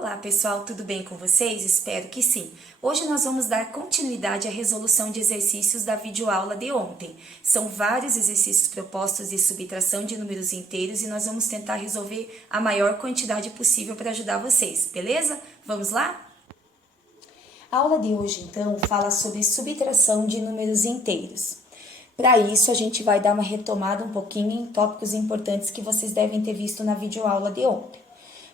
Olá pessoal, tudo bem com vocês? Espero que sim. Hoje nós vamos dar continuidade à resolução de exercícios da videoaula de ontem. São vários exercícios propostos de subtração de números inteiros e nós vamos tentar resolver a maior quantidade possível para ajudar vocês, beleza? Vamos lá? A aula de hoje então fala sobre subtração de números inteiros. Para isso a gente vai dar uma retomada um pouquinho em tópicos importantes que vocês devem ter visto na videoaula de ontem.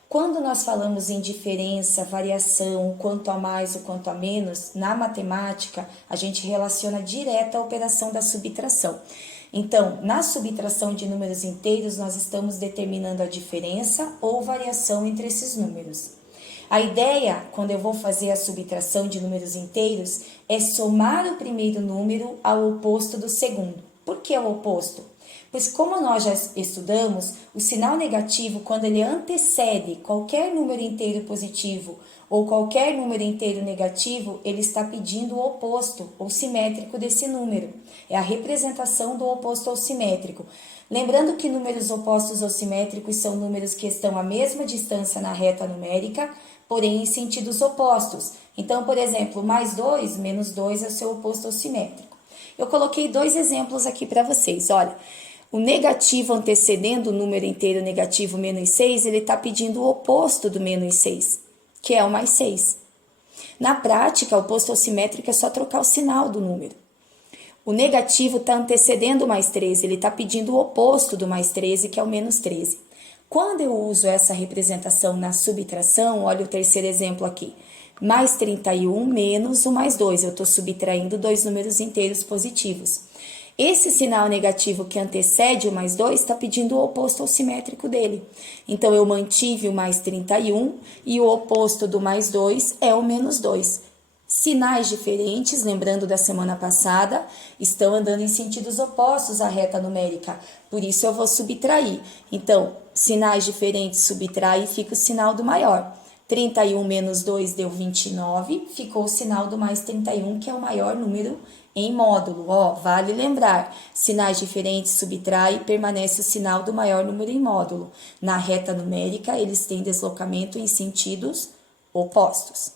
Quando nós falamos em diferença, variação, quanto a mais ou quanto a menos, na matemática, a gente relaciona direto a operação da subtração. Então, na subtração de números inteiros, nós estamos determinando a diferença ou variação entre esses números. A ideia, quando eu vou fazer a subtração de números inteiros, é somar o primeiro número ao oposto do segundo. Por que o oposto? Pois como nós já estudamos, o sinal negativo, quando ele antecede qualquer número inteiro positivo ou qualquer número inteiro negativo, ele está pedindo o oposto ou simétrico desse número. É a representação do oposto ou simétrico. Lembrando que números opostos ou simétricos são números que estão à mesma distância na reta numérica, porém em sentidos opostos. Então, por exemplo, mais 2, menos 2 é o seu oposto ou simétrico. Eu coloquei dois exemplos aqui para vocês, olha. O negativo antecedendo o número inteiro negativo menos 6, ele está pedindo o oposto do menos 6, que é o mais 6. Na prática, o oposto ou simétrico é só trocar o sinal do número. O negativo está antecedendo o mais 13, ele está pedindo o oposto do mais 13, que é o menos 13. Quando eu uso essa representação na subtração, olha o terceiro exemplo aqui. Mais 31 menos o mais 2, eu estou subtraindo dois números inteiros positivos. Esse sinal negativo que antecede o mais 2 está pedindo o oposto ao simétrico dele. Então, eu mantive o mais 31 e o oposto do mais 2 é o menos 2. Sinais diferentes, lembrando da semana passada, estão andando em sentidos opostos à reta numérica. Por isso, eu vou subtrair. Então, sinais diferentes subtrai e fica o sinal do maior. 31 menos 2 deu 29, ficou o sinal do mais 31, que é o maior número em módulo. Vale lembrar, sinais diferentes subtrai e permanece o sinal do maior número em módulo. Na reta numérica, eles têm deslocamento em sentidos opostos.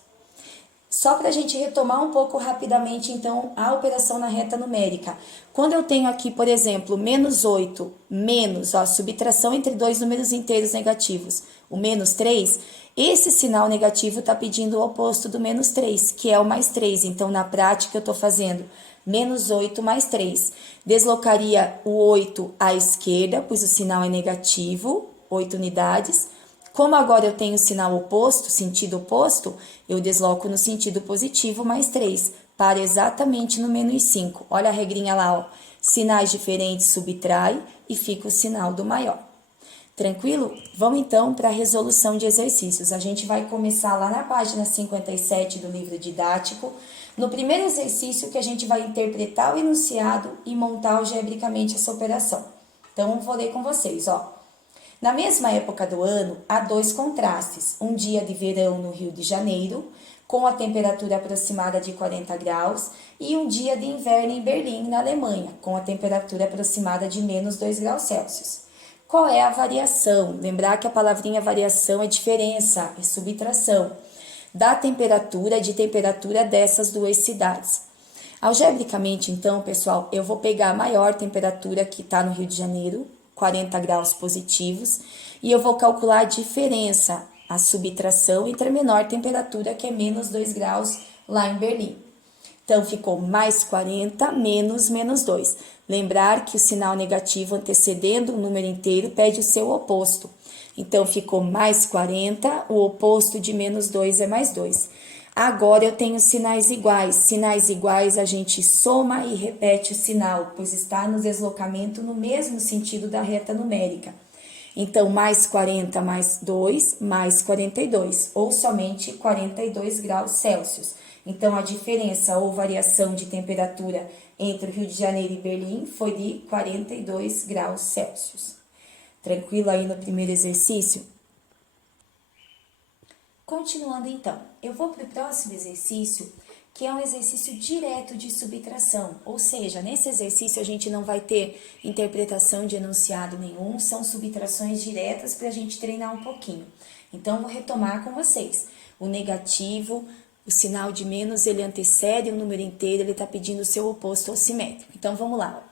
Só para a gente retomar um pouco rapidamente, então, a operação na reta numérica. Quando eu tenho aqui, por exemplo, menos 8, menos, subtração entre dois números inteiros negativos, o menos 3, esse sinal negativo está pedindo o oposto do menos 3, que é o mais 3. Então, na prática, eu estou fazendo menos 8 mais 3. Deslocaria o 8 à esquerda, pois o sinal é negativo, 8 unidades. Como agora eu tenho o sinal oposto, sentido oposto, eu desloco no sentido positivo mais 3, para exatamente no menos 5. Olha a regrinha lá, sinais diferentes subtrai e fica o sinal do maior. Tranquilo? Vamos então para a resolução de exercícios. A gente vai começar lá na página 57 do livro didático, no primeiro exercício que a gente vai interpretar o enunciado e montar algebricamente essa operação. Então, vou ler com vocês, Na mesma época do ano, há dois contrastes. Um dia de verão no Rio de Janeiro, com a temperatura aproximada de 40 graus, e um dia de inverno em Berlim, na Alemanha, com a temperatura aproximada de menos 2 graus Celsius. Qual é a variação? Lembrar que a palavrinha variação é diferença, é subtração, da temperatura de temperatura dessas duas cidades. Algebricamente, então, pessoal, eu vou pegar a maior temperatura que está no Rio de Janeiro, 40 graus positivos, e eu vou calcular a diferença, a subtração entre a menor temperatura, que é menos 2 graus lá em Berlim. Então, ficou mais 40 menos menos 2. Lembrar que o sinal negativo antecedendo o número inteiro pede o seu oposto. Então, ficou mais 40, o oposto de menos 2 é mais 2. Agora, eu tenho sinais iguais. Sinais iguais, a gente soma e repete o sinal, pois está no deslocamento no mesmo sentido da reta numérica. Então, mais 40 mais 2, mais 42, ou somente 42 graus Celsius. Então, a diferença ou variação de temperatura entre o Rio de Janeiro e Berlim foi de 42 graus Celsius. Tranquilo aí no primeiro exercício? Continuando então, eu vou para o próximo exercício, que é um exercício direto de subtração, ou seja, nesse exercício a gente não vai ter interpretação de enunciado nenhum, são subtrações diretas para a gente treinar um pouquinho. Então, vou retomar com vocês. O negativo, o sinal de menos, ele antecede o número inteiro, ele está pedindo o seu oposto ao simétrico. Então, vamos lá.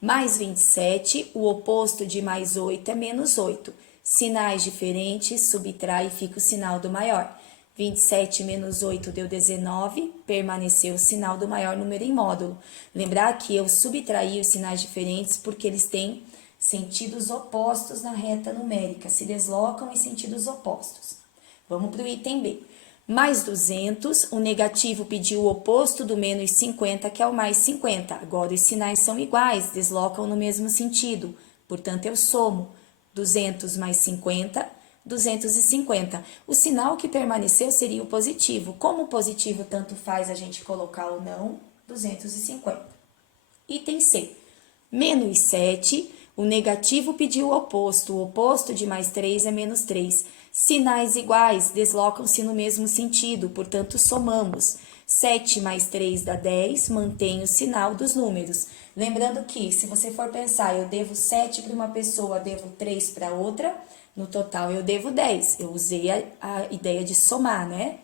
Mais 27, o oposto de mais 8 é menos 8. Sinais diferentes, subtrai e fica o sinal do maior. 27 menos 8 deu 19, permaneceu o sinal do maior número em módulo. Lembrar que eu subtraí os sinais diferentes porque eles têm sentidos opostos na reta numérica, se deslocam em sentidos opostos. Vamos para o item B. Mais 200, o negativo pediu o oposto do menos 50, que é o mais 50. Agora os sinais são iguais, deslocam no mesmo sentido, portanto eu somo 200 mais 50, 250. O sinal que permaneceu seria o positivo. Como o positivo tanto faz a gente colocar ou não, 250. Item C. Menos 7, o negativo pediu o oposto de mais 3 é menos 3. Sinais iguais, deslocam-se no mesmo sentido, portanto somamos. 7 mais 3 dá 10, mantém o sinal dos números. Lembrando que, se você for pensar, eu devo 7 para uma pessoa, devo 3 para outra, no total eu devo 10. Eu usei a ideia de somar, né?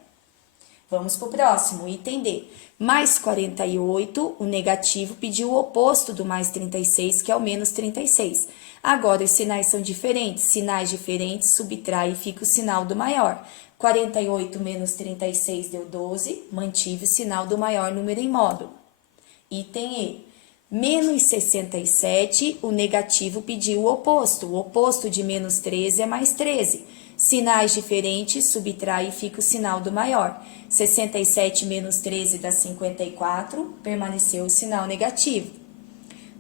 Vamos para o próximo, item D. Mais 48, o negativo pediu o oposto do mais 36, que é o menos 36. Agora os sinais são diferentes, sinais diferentes, subtrai e fica o sinal do maior. 48 menos 36 deu 12, mantive o sinal do maior número em módulo. Item E. Menos 67, o negativo pediu o oposto de menos 13 é mais 13. Sinais diferentes, subtrai e fica o sinal do maior. 67 menos 13 dá 54, permaneceu o sinal negativo.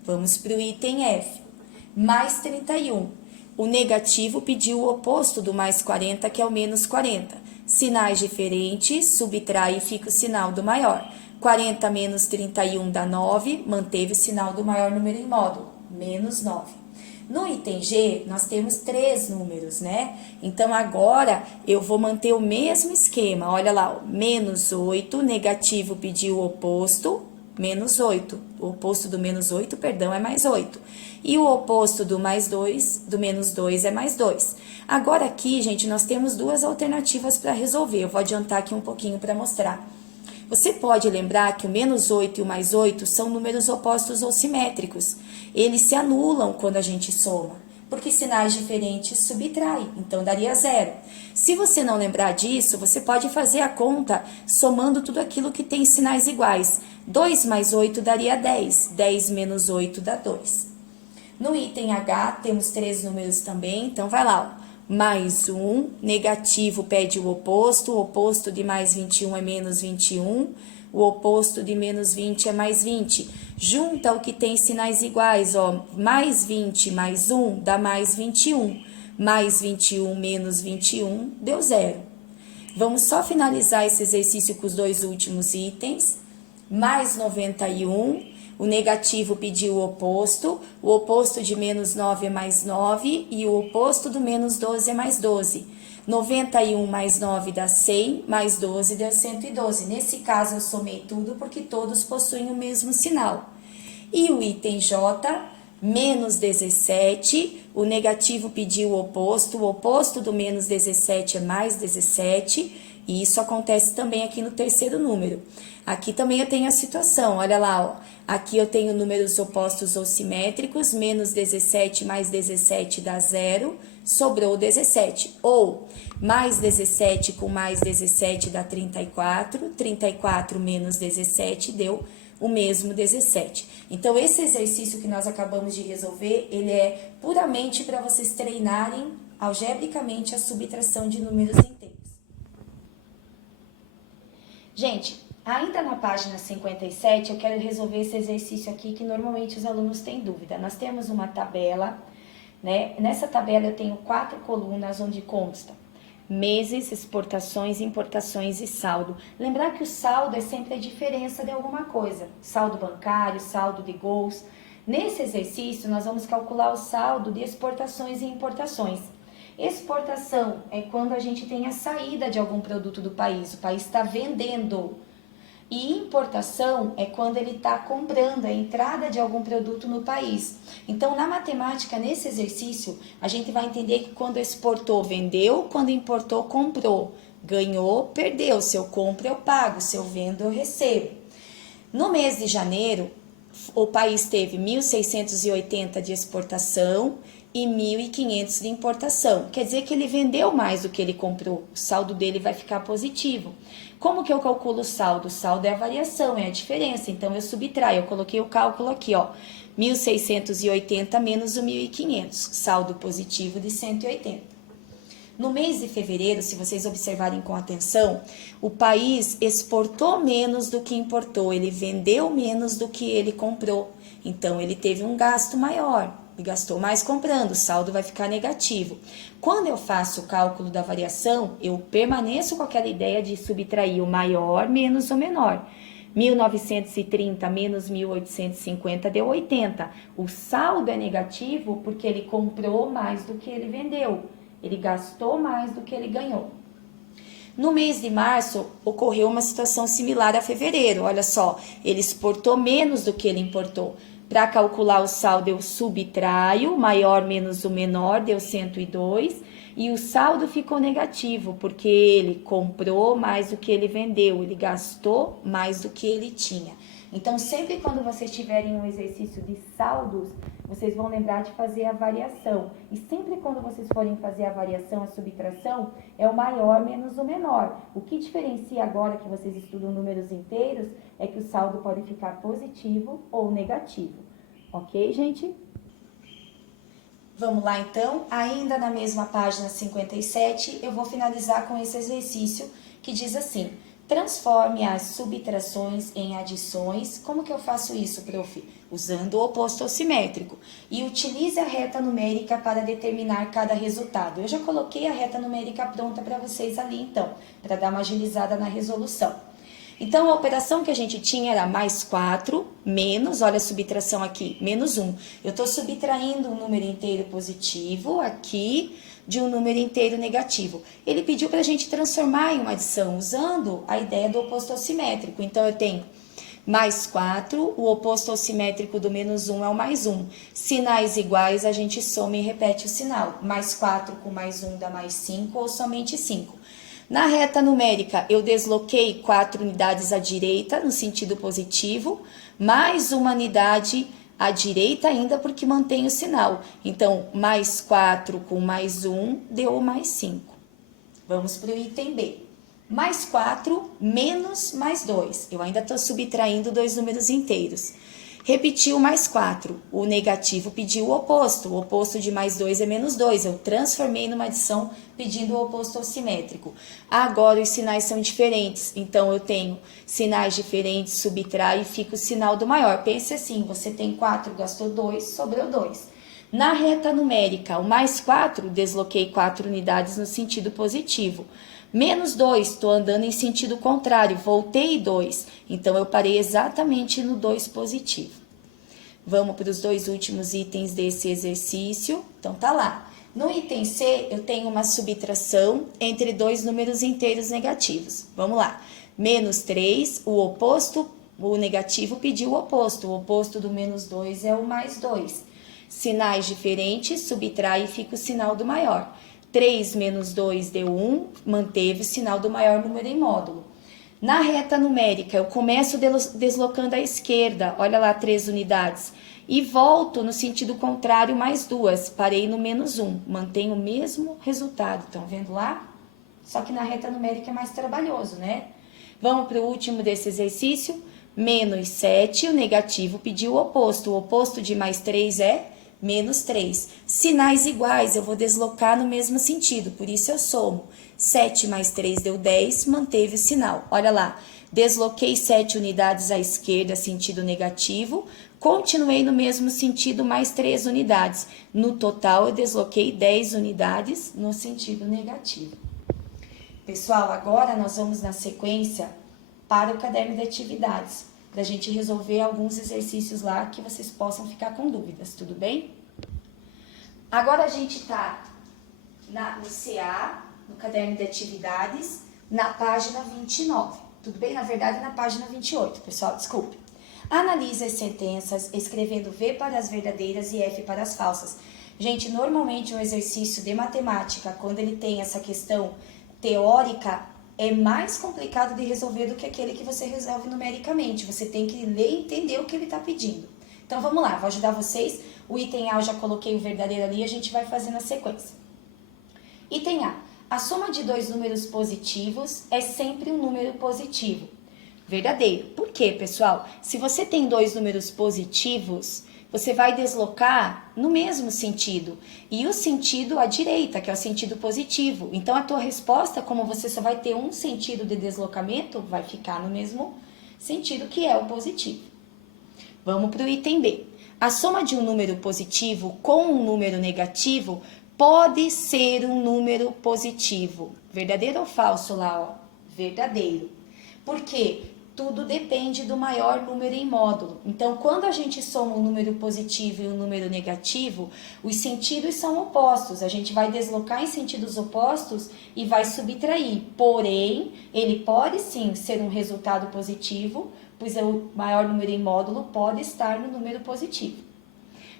Vamos para o item F. Mais 31. O negativo pediu o oposto do mais 40, que é o menos 40. Sinais diferentes, subtrai e fica o sinal do maior. 40 menos 31 dá 9, manteve o sinal do maior número em módulo, menos 9. No item G, nós temos 3 números, né? Então, agora, eu vou manter o mesmo esquema. Olha lá, ó, menos 8, negativo pediu o oposto, menos 8. O oposto do menos 8, perdão, é mais 8. E o oposto do mais 2, do menos 2 é mais 2. Agora aqui, gente, nós temos duas alternativas para resolver. Eu vou adiantar aqui um pouquinho para mostrar. Você pode lembrar que o menos 8 e o mais 8 são números opostos ou simétricos. Eles se anulam quando a gente soma, porque sinais diferentes subtraem, então daria 0. Se você não lembrar disso, você pode fazer a conta somando tudo aquilo que tem sinais iguais. 2 mais 8 daria 10, 10 menos 8 dá 2. No item H, temos 3 números também, então vai lá, ó. Mais 1, negativo pede o oposto de mais 21 é menos 21, o oposto de menos 20 é mais 20. Junta o que tem sinais iguais, ó, mais 20 mais 1 dá mais 21, mais 21 menos 21 deu 0. Vamos só finalizar esse exercício com os dois últimos itens. Mais 91, o negativo pediu o oposto de menos 9 é mais 9 e o oposto do menos 12 é mais 12. 91 mais 9 dá 100, mais 12 dá 112. Nesse caso, eu somei tudo porque todos possuem o mesmo sinal. E o item J, menos 17, o negativo pediu o oposto do menos 17 é mais 17, e isso acontece também aqui no terceiro número. Aqui também eu tenho a situação, olha lá, ó. Aqui eu tenho números opostos ou simétricos, menos 17 mais 17 dá 0, sobrou 17. Ou, mais 17 com mais 17 dá 34, 34 menos 17 deu o mesmo 17. Então, esse exercício que nós acabamos de resolver, ele é puramente para vocês treinarem algebricamente a subtração de números inteiros. Gente, ainda na página 57, eu quero resolver esse exercício aqui que normalmente os alunos têm dúvida. Nós temos uma tabela, né? Nessa tabela eu tenho 4 colunas onde consta meses, exportações, importações e saldo. Lembrar que o saldo é sempre a diferença de alguma coisa. Saldo bancário, saldo de gols. Nesse exercício, nós vamos calcular o saldo de exportações e importações. Exportação é quando a gente tem a saída de algum produto do país. O país está vendendo. E importação é quando ele está comprando a entrada de algum produto no país. Então, na matemática, nesse exercício, a gente vai entender que quando exportou, vendeu, quando importou, comprou. Ganhou, perdeu. Se eu compro, eu pago. Se eu vendo, eu recebo. No mês de janeiro, o país teve 1.680 de exportação e 1.500 de importação. Quer dizer que ele vendeu mais do que ele comprou. O saldo dele vai ficar positivo. Como que eu calculo o saldo? O saldo é a variação, é a diferença. Então, eu subtraio. Eu coloquei o cálculo aqui, ó. 1.680 menos o 1.500. Saldo positivo de 180. No mês de fevereiro, se vocês observarem com atenção, o país exportou menos do que importou, ele vendeu menos do que ele comprou. Então, ele teve um gasto maior, ele gastou mais comprando, o saldo vai ficar negativo. Quando eu faço o cálculo da variação, eu permaneço com aquela ideia de subtrair o maior menos o menor. 1.930 menos 1.850 deu 80. O saldo é negativo porque ele comprou mais do que ele vendeu. Ele gastou mais do que ele ganhou. No mês de março, ocorreu uma situação similar a fevereiro. Olha só, ele exportou menos do que ele importou. Para calcular o saldo, eu subtraio, maior menos o menor, deu 102. E o saldo ficou negativo, porque ele comprou mais do que ele vendeu, ele gastou mais do que ele tinha. Então, sempre quando vocês tiverem um exercício de saldos, vocês vão lembrar de fazer a variação. E sempre quando vocês forem fazer a variação, a subtração, é o maior menos o menor. O que diferencia agora que vocês estudam números inteiros é que o saldo pode ficar positivo ou negativo. Ok, gente? Vamos lá então, ainda na mesma página 57, eu vou finalizar com esse exercício que diz assim: transforme as subtrações em adições. Como que eu faço isso, prof? Usando o oposto ao simétrico. E utilize a reta numérica para determinar cada resultado. Eu já coloquei a reta numérica pronta para vocês ali então, para dar uma agilizada na resolução. Então, a operação que a gente tinha era mais 4, menos, olha a subtração aqui, menos 1. Eu estou subtraindo um número inteiro positivo aqui de um número inteiro negativo. Ele pediu para a gente transformar em uma adição, usando a ideia do oposto ao simétrico. Então, eu tenho mais 4, o oposto ao simétrico do menos 1 é o mais 1. Sinais iguais, a gente soma e repete o sinal. Mais 4 com mais 1 dá mais 5 ou somente 5. Na reta numérica, eu desloquei 4 unidades à direita, no sentido positivo, mais uma unidade à direita ainda, porque mantém o sinal. Então, mais 4 com mais 1 deu mais 5. Vamos para o item B. Mais 4 menos mais 2. Eu ainda estou subtraindo dois números inteiros. Repetiu mais 4. O negativo pediu o oposto. O oposto de mais 2 é menos 2. Eu transformei numa adição pedindo o oposto ao simétrico. Agora os sinais são diferentes. Então, eu tenho sinais diferentes, subtrai e fica o sinal do maior. Pense assim, você tem 4, gastou 2, sobrou 2. Na reta numérica, o mais 4, desloquei 4 unidades no sentido positivo. Menos 2, estou andando em sentido contrário, voltei 2. Então, eu parei exatamente no 2 positivo. Vamos para os dois últimos itens desse exercício. Então, tá lá. No item C, eu tenho uma subtração entre dois números inteiros negativos. Vamos lá. Menos 3, o oposto, o negativo pediu o oposto. O oposto do menos 2 é o mais 2. Sinais diferentes, subtrai e fica o sinal do maior. 3 menos 2 deu 1, manteve o sinal do maior número em módulo. Na reta numérica, eu começo deslocando à esquerda, olha lá, 3 unidades, e volto no sentido contrário, mais 2, parei no menos 1, mantenho o mesmo resultado, estão vendo lá? Só que na reta numérica é mais trabalhoso, né? Vamos para o último desse exercício, menos 7, o negativo pediu o oposto de mais 3 é menos 3. Sinais iguais, eu vou deslocar no mesmo sentido, por isso eu somo. 7 mais 3 deu 10, manteve o sinal. Olha lá, desloquei 7 unidades à esquerda, sentido negativo, continuei no mesmo sentido, mais 3 unidades. No total, eu desloquei 10 unidades no sentido negativo. Pessoal, agora nós vamos na sequência para o caderno de atividades, para a gente resolver alguns exercícios lá que vocês possam ficar com dúvidas, tudo bem? Agora a gente está no CA, no caderno de atividades, na página 29. Tudo bem? Na verdade, na página 28, pessoal, desculpe. Analise as sentenças, escrevendo V para as verdadeiras e F para as falsas. Gente, normalmente um exercício de matemática, quando ele tem essa questão teórica, é mais complicado de resolver do que aquele que você resolve numericamente. Você tem que ler e entender o que ele está pedindo. Então, vamos lá, vou ajudar vocês. O item A eu já coloquei o verdadeiro ali, a gente vai fazendo a sequência. Item A. A soma de dois números positivos é sempre um número positivo. Verdadeiro. Por quê, pessoal? Se você tem dois números positivos, você vai deslocar no mesmo sentido. E o sentido à direita, que é o sentido positivo. Então, a tua resposta, como você só vai ter um sentido de deslocamento, vai ficar no mesmo sentido, que é o positivo. Vamos para o item B. A soma de um número positivo com um número negativo pode ser um número positivo. Verdadeiro ou falso lá, ó? Verdadeiro. Por quê? Tudo depende do maior número em módulo. Então, quando a gente soma um número positivo e um número negativo, os sentidos são opostos. A gente vai deslocar em sentidos opostos e vai subtrair. Porém, ele pode sim ser um resultado positivo, pois o maior número em módulo pode estar no número positivo.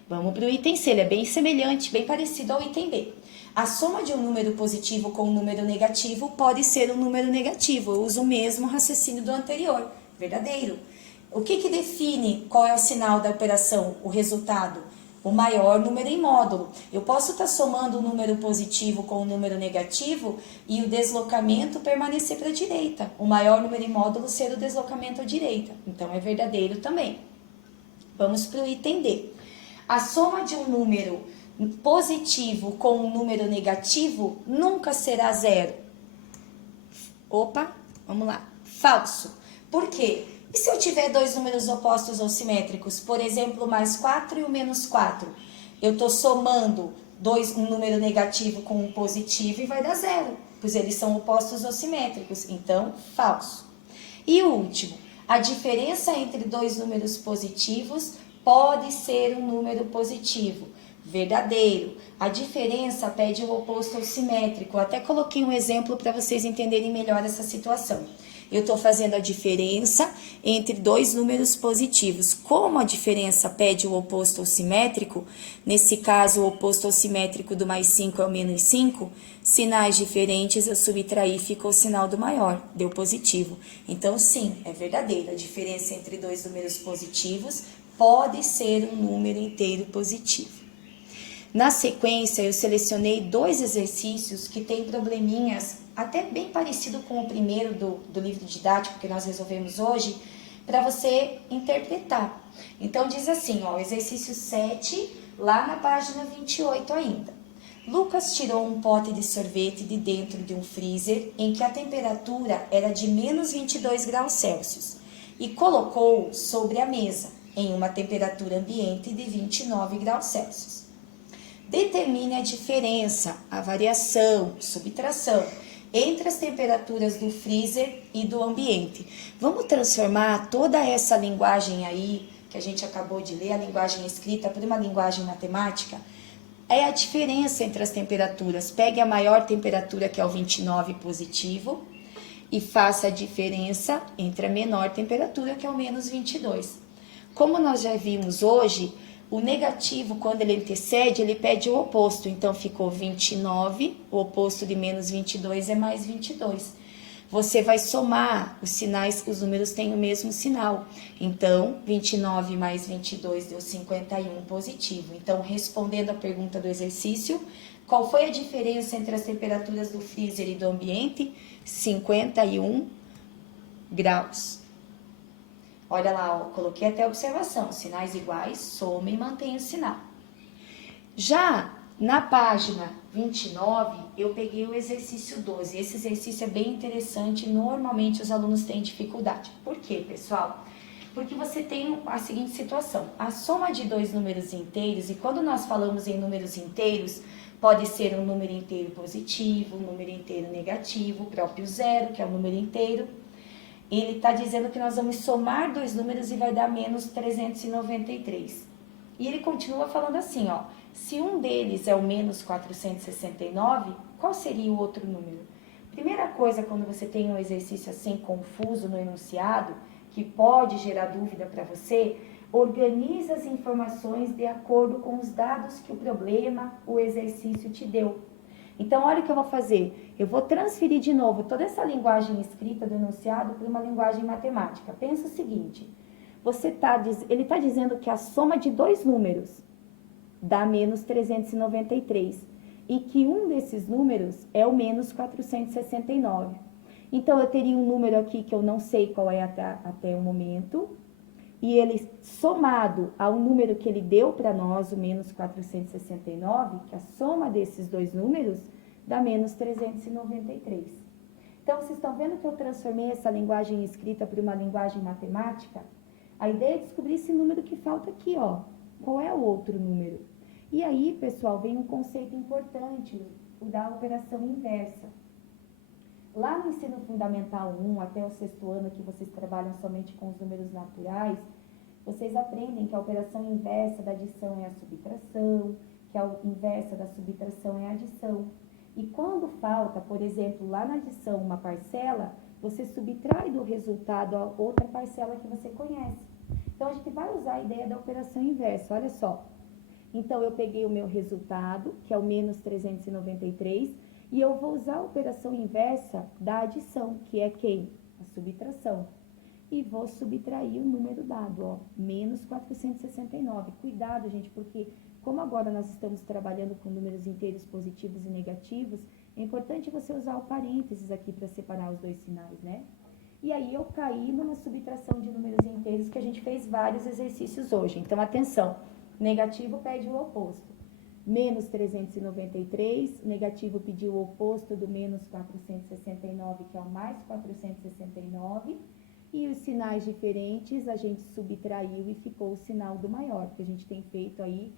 Vamos para o item C, ele é bem semelhante, bem parecido ao item B. A soma de um número positivo com um número negativo pode ser um número negativo. Eu uso o mesmo raciocínio do anterior. Verdadeiro. O que define qual é o sinal da operação, o resultado? O maior número em módulo. Eu posso estar somando um número positivo com um número negativo e o deslocamento permanecer para a direita. O maior número em módulo ser o deslocamento à direita. Então, é verdadeiro também. Vamos para o item D. A soma de um número positivo com um número negativo nunca será zero. Opa, vamos lá. Falso. Por quê? E se eu tiver dois números opostos ou simétricos? Por exemplo, o mais 4 e o menos 4. Eu estou somando um número negativo com um positivo e vai dar zero, pois eles são opostos ou simétricos. Então, falso. E o último, a diferença entre dois números positivos pode ser um número positivo. Verdadeiro. A diferença pede o oposto ao simétrico. Eu até coloquei um exemplo para vocês entenderem melhor essa situação. Eu estou fazendo a diferença entre dois números positivos. Como a diferença pede o oposto ao simétrico, nesse caso o oposto ao simétrico do mais 5 é o menos 5, sinais diferentes eu subtraí, ficou o sinal do maior, deu positivo. Então sim, é verdadeiro. A diferença entre dois números positivos pode ser um número inteiro positivo. Na sequência, eu selecionei dois exercícios que têm probleminhas até bem parecido com o primeiro do livro didático que nós resolvemos hoje, para você interpretar. Então, diz assim, ó, exercício 7, lá na página 28 ainda. Lucas tirou um pote de sorvete de dentro de um freezer em que a temperatura era de menos 22 graus Celsius e colocou sobre a mesa, em uma temperatura ambiente de 29 graus Celsius. Determine a diferença, a variação, subtração entre as temperaturas do freezer e do ambiente. Vamos transformar toda essa linguagem aí, que a gente acabou de ler, a linguagem escrita, por uma linguagem matemática. É a diferença entre as temperaturas. Pegue a maior temperatura, que é o 29 positivo, e faça a diferença entre a menor temperatura, que é o menos 22. Como nós já vimos hoje, o negativo, quando ele antecede, ele pede o oposto. Então, ficou 29, o oposto de menos 22 é mais 22. Você vai somar os sinais, os números têm o mesmo sinal. Então, 29 mais 22 deu 51 positivo. Então, respondendo a pergunta do exercício, qual foi a diferença entre as temperaturas do freezer e do ambiente? 51 graus. Olha lá, ó, coloquei até a observação, sinais iguais, soma e mantém o sinal. Já na página 29, eu peguei o exercício 12. Esse exercício é bem interessante, normalmente os alunos têm dificuldade. Por quê, pessoal? Porque você tem a seguinte situação, a soma de dois números inteiros, e quando nós falamos em números inteiros, pode ser um número inteiro positivo, um número inteiro negativo, o próprio zero, que é um número inteiro. Ele está dizendo que nós vamos somar dois números e vai dar menos 393. E ele continua falando assim, ó, se um deles é o menos 469, qual seria o outro número? Primeira coisa, quando você tem um exercício assim confuso no enunciado, que pode gerar dúvida para você, organiza as informações de acordo com os dados que o problema, o exercício te deu. Então, olha o que eu vou fazer. Eu vou transferir de novo toda essa linguagem escrita do enunciado para uma linguagem matemática. Pensa o seguinte, ele está dizendo que a soma de dois números dá menos 393 e que um desses números é o menos 469. Então, eu teria um número aqui que eu não sei qual é até o momento, e ele somado ao número que ele deu para nós, o menos 469, que a soma desses dois números dá menos 393. Então, vocês estão vendo que eu transformei essa linguagem escrita para uma linguagem matemática? A ideia é descobrir esse número que falta aqui, ó. Qual é o outro número? E aí, pessoal, vem um conceito importante, o da operação inversa. Lá no ensino fundamental 1 até o 6º ano, que vocês trabalham somente com os números naturais, vocês aprendem que a operação inversa da adição é a subtração, que a inversa da subtração é a adição. E quando falta, por exemplo, lá na adição uma parcela, você subtrai do resultado a outra parcela que você conhece. Então, a gente vai usar a ideia da operação inversa, olha só. Então, eu peguei o meu resultado, que é o menos 393, e eu vou usar a operação inversa da adição, que é quem? A subtração. E vou subtrair o número dado, ó, menos 469. Cuidado, gente, porque como agora nós estamos trabalhando com números inteiros positivos e negativos, é importante você usar o parênteses aqui para separar os dois sinais, né? E aí eu caí numa subtração de números inteiros que a gente fez vários exercícios hoje. Então, atenção, negativo pede o oposto. Menos 393, negativo pediu o oposto do menos 469, que é o mais 469, e os sinais diferentes a gente subtraiu e ficou o sinal do maior, que a gente tem feito aí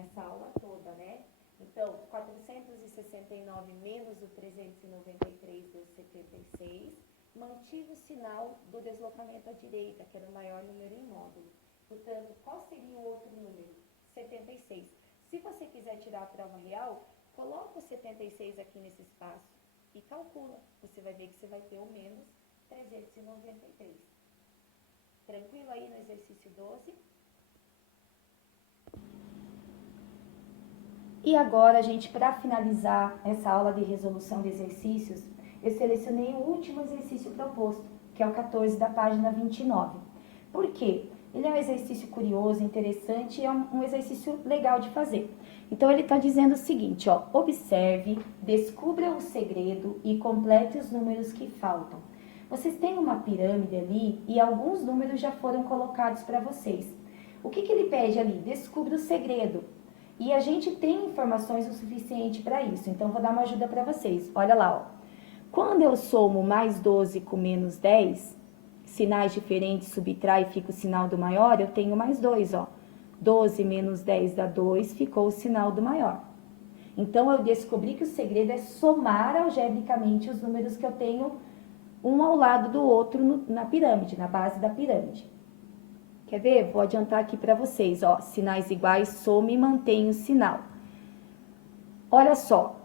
essa aula toda, né? Então, 469 menos o 393 deu 76, mantive o sinal do deslocamento à direita, que era o maior número em módulo. Portanto, qual seria o outro número? 76. Se você quiser tirar a prova real, coloca o 76 aqui nesse espaço e calcula. Você vai ver que você vai ter o menos 393. Tranquilo aí no exercício 12? E agora, gente, para finalizar essa aula de resolução de exercícios, eu selecionei o último exercício proposto, que é o 14 da página 29. Por quê? Ele é um exercício curioso, interessante e é um exercício legal de fazer. Então, ele está dizendo o seguinte, ó, observe, descubra o segredo e complete os números que faltam. Vocês têm uma pirâmide ali e alguns números já foram colocados para vocês. O que ele pede ali? Descubra o segredo. E a gente tem informações o suficiente para isso, então vou dar uma ajuda para vocês. Olha lá, ó. Quando eu somo mais 12 com menos 10, sinais diferentes, subtrai e fica o sinal do maior, eu tenho mais 2, ó. 12 menos 10 dá 2, ficou o sinal do maior. Então, eu descobri que o segredo é somar algebricamente os números que eu tenho um ao lado do outro na pirâmide, na base da pirâmide. Quer ver? Vou adiantar aqui para vocês, ó. Sinais iguais, soma e mantém o sinal. Olha só.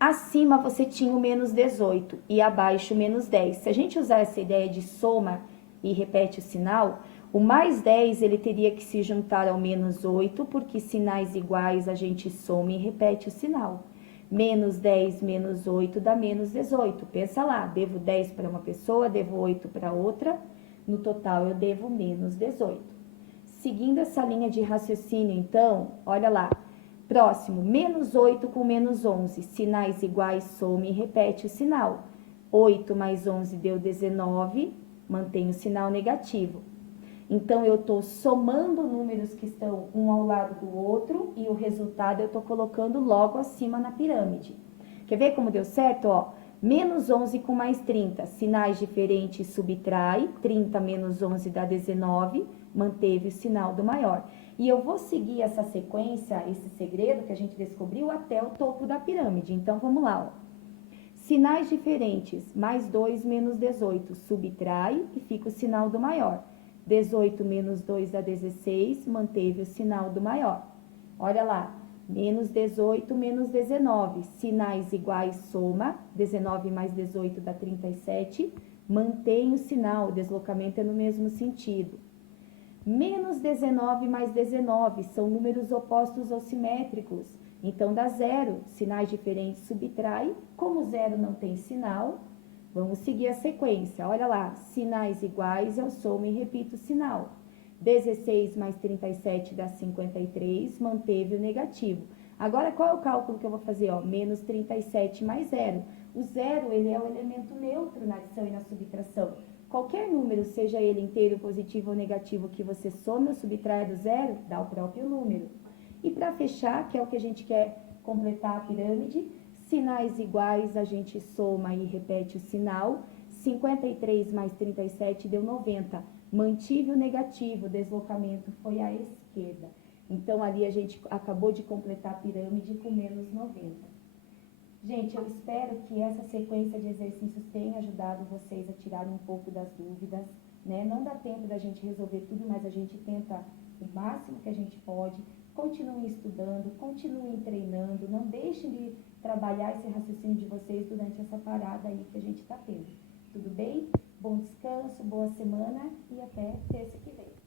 Acima você tinha o menos 18 e abaixo o menos 10. Se a gente usar essa ideia de soma e repete o sinal, o mais 10 ele teria que se juntar ao menos 8, porque sinais iguais a gente soma e repete o sinal. Menos 10 menos 8 dá menos 18. Pensa lá, devo 10 para uma pessoa, devo 8 para outra, no total eu devo menos 18. Seguindo essa linha de raciocínio, então, olha lá. Próximo, menos 8 com menos 11, sinais iguais, soma e repete o sinal. 8 mais 11 deu 19, mantém o sinal negativo. Então, eu estou somando números que estão um ao lado do outro e o resultado eu estou colocando logo acima na pirâmide. Quer ver como deu certo? Ó, menos 11 com mais 30, sinais diferentes subtrai, 30 menos 11 dá 19, manteve o sinal do maior. E eu vou seguir essa sequência, esse segredo que a gente descobriu até o topo da pirâmide. Então, vamos lá, ó. Sinais diferentes, mais 2 menos 18, subtrai e fica o sinal do maior. 18 menos 2 dá 16, manteve o sinal do maior. Olha lá, Menos 18, menos 19. Sinais iguais, soma. 19 mais 18 dá 37. Mantém o sinal, o deslocamento é no mesmo sentido. Menos 19 mais 19 são números opostos ou simétricos. Então, dá zero. Sinais diferentes subtrai. Como zero não tem sinal, vamos seguir a sequência. Olha lá, sinais iguais, eu somo e repito o sinal. 16 mais 37 dá 53, manteve o negativo. Agora, qual é o cálculo que eu vou fazer? Ó, menos 37 mais zero. O zero, ele é o elemento neutro na adição e na subtração. Qualquer número, seja ele inteiro, positivo ou negativo, que você some ou subtraia do zero, dá o próprio número. E para fechar, que é o que a gente quer completar a pirâmide, sinais iguais, a gente soma e repete o sinal. 53 mais 37 deu 90. Mantive o negativo, o deslocamento foi à esquerda. Então, ali a gente acabou de completar a pirâmide com menos 90. Gente, eu espero que essa sequência de exercícios tenha ajudado vocês a tirarem um pouco das dúvidas, né? Não dá tempo da gente resolver tudo, mas a gente tenta o máximo que a gente pode. Continuem estudando, continuem treinando, não deixem de trabalhar esse raciocínio de vocês durante essa parada aí que a gente está tendo. Tudo bem? Bom descanso, boa semana e até terça que vem.